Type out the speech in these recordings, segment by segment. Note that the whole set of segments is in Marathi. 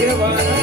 Yeah,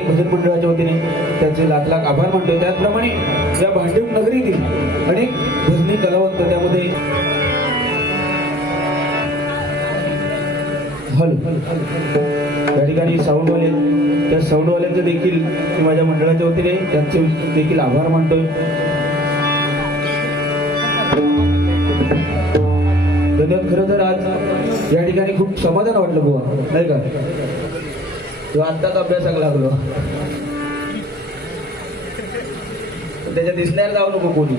विमलेश्वर भजन मंडळाच्या वतीने त्यांचे लाख लाख आभार मानतो त्याचप्रमाणे या भांडीव नगरीतील अनेक भजनी कलावंत त्यामध्ये त्या ठिकाणी साऊंडवाले त्या साऊंडवाल्यांचे देखील मी माझ्या मंडळाच्या वतीने त्यांचे देखील आभार मानतोय. धन्यवाद. खरं तर आज या ठिकाणी खूप समाधान वाटलं बुवा नाही का? तो आत्ताच अभ्यासाला लागलो. त्याच्या दिसण्याला जाऊ नको कोणी.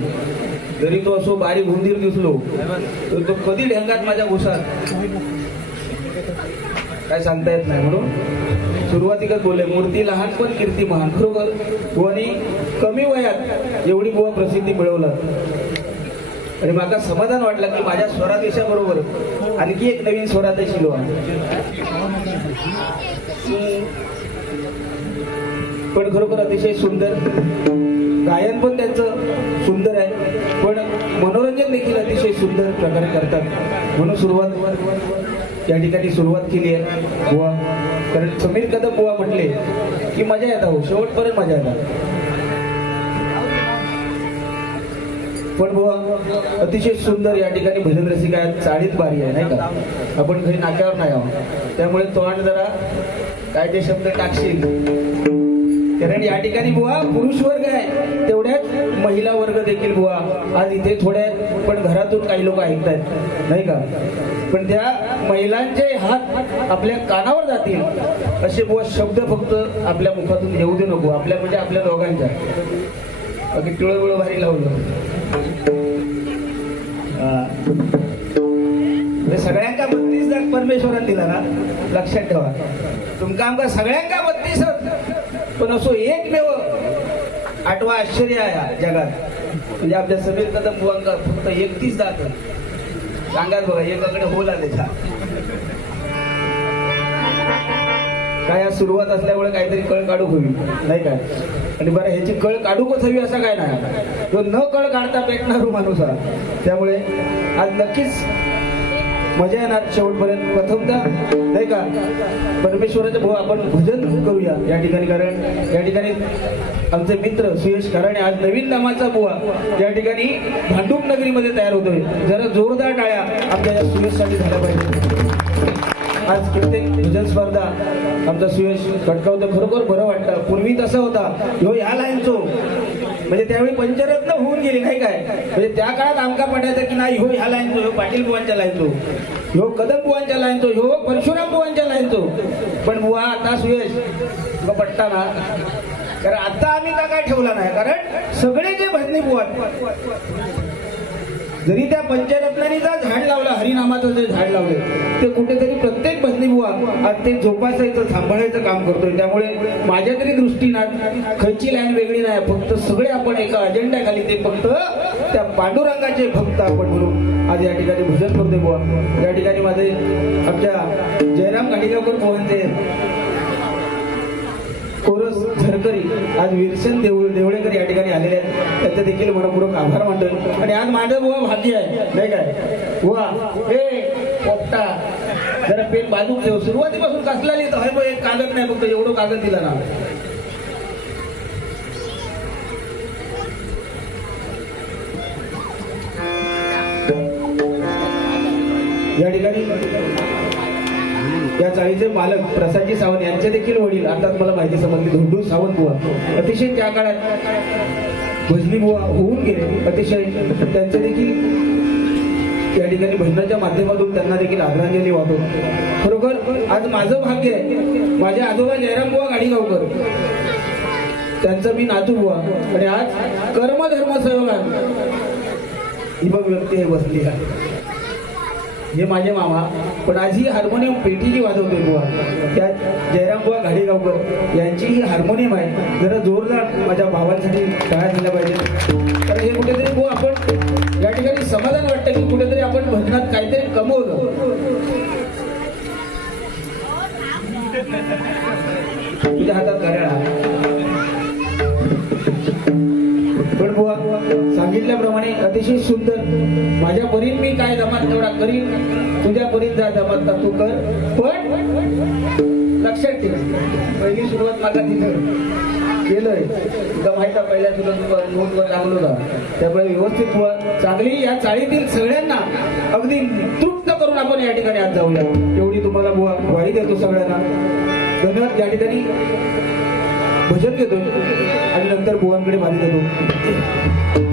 जरी तो असो बारीक हुंदीर दिसलो तर तो कधी ढेंगात माझ्या घुसात काय सांगता येत नाही म्हणून. सुरुवातीकच बोलले मूर्ती लहान पण कीर्ती महान. खरोखर बुवानी कमी वयात एवढी बुवा प्रसिद्धी मिळवला. आणि मला समाधान वाटलं की माझ्या स्वरादेशाबरोबर आणखी एक नवीन स्वरादेश शिलो पण खरोखर अतिशय सुंदर. गायन पण त्यांचं सुंदर आहे. पण मनोरंजन देखील अतिशय सुंदर प्रकारे करतात. म्हणून सुरुवात या ठिकाणी सुरुवात केली आहे. बुवा. कारण समीर कदम बुवा म्हटले की मजा येत हो. शेवटपर्यंत मजा येतात पण बुवा अतिशय सुंदर या ठिकाणी भजन रसिक आहेत चाळीत बारी आहे नाही का? आपण घरी नाक्यावर नाही आहोत. त्यामुळे तोंड जरा काय ते शब्द टाकशील. कारण या ठिकाणी बुवा पुरुष वर्ग आहे. तेवढ्याच महिला वर्ग देखील बुवा. आज इथे थोड्या पण घरातून काही लोक ऐकतात आहेत नाही का? पण त्या महिलांचे हात आपल्या कानावर जातील. असे बुवा शब्द फक्त आपल्या मुखातून येऊ दे नको. आपल्या म्हणजे आपल्या दोघांच्या. अगदी टिळवळ भारी लावलं. हा. म्हणजे परमेश्वरान दिला ना लक्षात ठेवा. तुमका आमका सगळ्यांका बत्तीस पण असो एकमेव आठवा आश्चर्य आहे या जगात. म्हणजे आपल्या समीर कदम बुवांका फक्त एकतीस दात सांगाच बघा एकाकडे होल आले काय सुरुवात असल्यामुळे काहीतरी कळ काढू हवी नाही काय आणि बरं ह्याची कळ काढूकच हवी असं काय नाही. तो न कळ काढता पेटणार माणूस हा. त्यामुळे आज नक्कीच मजा येणार शेवटपर्यंत. प्रथमतः नाही का परमेश्वराचं भाऊ आपण भजन करूया या ठिकाणी कारण या ठिकाणी आमचे मित्र सुयश कराणे आज नवीन नामाचा बुवा. या ठिकाणी भांडूप नगरीमध्ये तयार होतोय. जरा जोरदार टाळ्या आपल्या या सुयशसाठी झाल्या पाहिजे आज कित्येक भजन स्पर्धा. आमचा सुयश खटकावतो खरोखर बरं वाटतं पूर्वी तसं होता. ह्यो ह्या लाईनचो. म्हणजे त्यावेळी पंचरत्न होऊन गेले नाही काय? म्हणजे त्या काळात आमका पडायचं की नाही ह्यो ह्या लाईनचो ह्यो पाटील बुवांच्या लाईनचो. ह्यो कदम बुवांच्या लाईनचो ह्यो परशुराम बुवांच्या लाईनचो. पण बुवा आता सुयश तुका पटता ना. कारण आता आम्ही का काय ठेवला नाही? कारण सगळे जे भजनी बुवा जरी त्या पंचरत्नांनीचा झाड लावलं हरिनामाचं जे झाड लावलं ते कुठेतरी प्रत्येक भजनी बुवा आज ते जोपासायचं सांभाळायचं काम करतोय. त्यामुळे माझ्या तरी दृष्टीनं खची लाईन वेगळी नाही फक्त सगळे आपण एका अजेंड्याखाली ते फक्त त्या पांडुरंगाचे भक्त आपण म्हणून आज या ठिकाणी भजन करतोय बुवा. या ठिकाणी माझे आमच्या जयराम गाडीगावकर मोहनचे कोरस झरकरी आज विरसन देऊळ देवळेकर या ठिकाणी आलेले आहेत. त्यांचे देखील मनपूर्वक आभार मानतो आणि आज माझं बुवा भाग्य आहे. नाही काय? बुवा हे पोपटा. जरा पेन बाजू ठेव. सुरुवातीपासून कसला लिहितो हे बघ एक कागद नाही फक्त एवढं कागद दिला ना. या ठिकाणी या चाळीचे मालक प्रसादजी सावंत यांचे देखील वडील अर्थात मला माहिती समजली धोंडू सावंत बुवा. अतिशय त्या काळात भजनी बुवा होऊन गेले. अतिशय त्यांचे देखील या ठिकाणी भजनाच्या माध्यमातून त्यांना देखील आदरांजली वाहतो. खरोखर आज माझं भाग्य आहे. माझे आजोबा जयराम बुवा गाडीगावकर. त्यांचं मी नातू बुवा. आणि आज कर्म धर्म सहयोग ही बघ व्यक्ती हे बसली आहे. हे माझे मामा. पण आज ही हार्मोनियम पेटी जी वाजवते बुवा. त्या जयराम बुवा घाडेगावकर यांची ही हार्मोनियम आहे. जरा जोरदार माझ्या भावांसाठी टाळ्या झाल्या पाहिजे. तर हे कुठेतरी बुवा आपण या ठिकाणी समाधान वाटतं की कुठेतरी आपण भजनात काहीतरी कमवलं. तुझ्या हातात घड्याळ सांगितल्याप्रमाणे अतिशय सुंदर. माझ्या परीन मी काय जमात तेवढा करीन तुझ्या परीन जा जमात तू कर. पण लक्षात ठेव. पहिली सुरुवात माझा तिथं. केलंय. तुला माहिती पहिल्या सुरुवात नोटवर लागलो ना. त्यामुळे व्यवस्थित बुवा चांगली या चाळीतील सगळ्यांना अगदी तृप्त करून आपण या ठिकाणी आज जाऊया. एवढी तुम्हाला बुवा ग्वाही देतो सगळ्यांना. धन्यवाद. या ठिकाणी भजन घेतो. आणि नंतर बुवांकडे मारी देतो.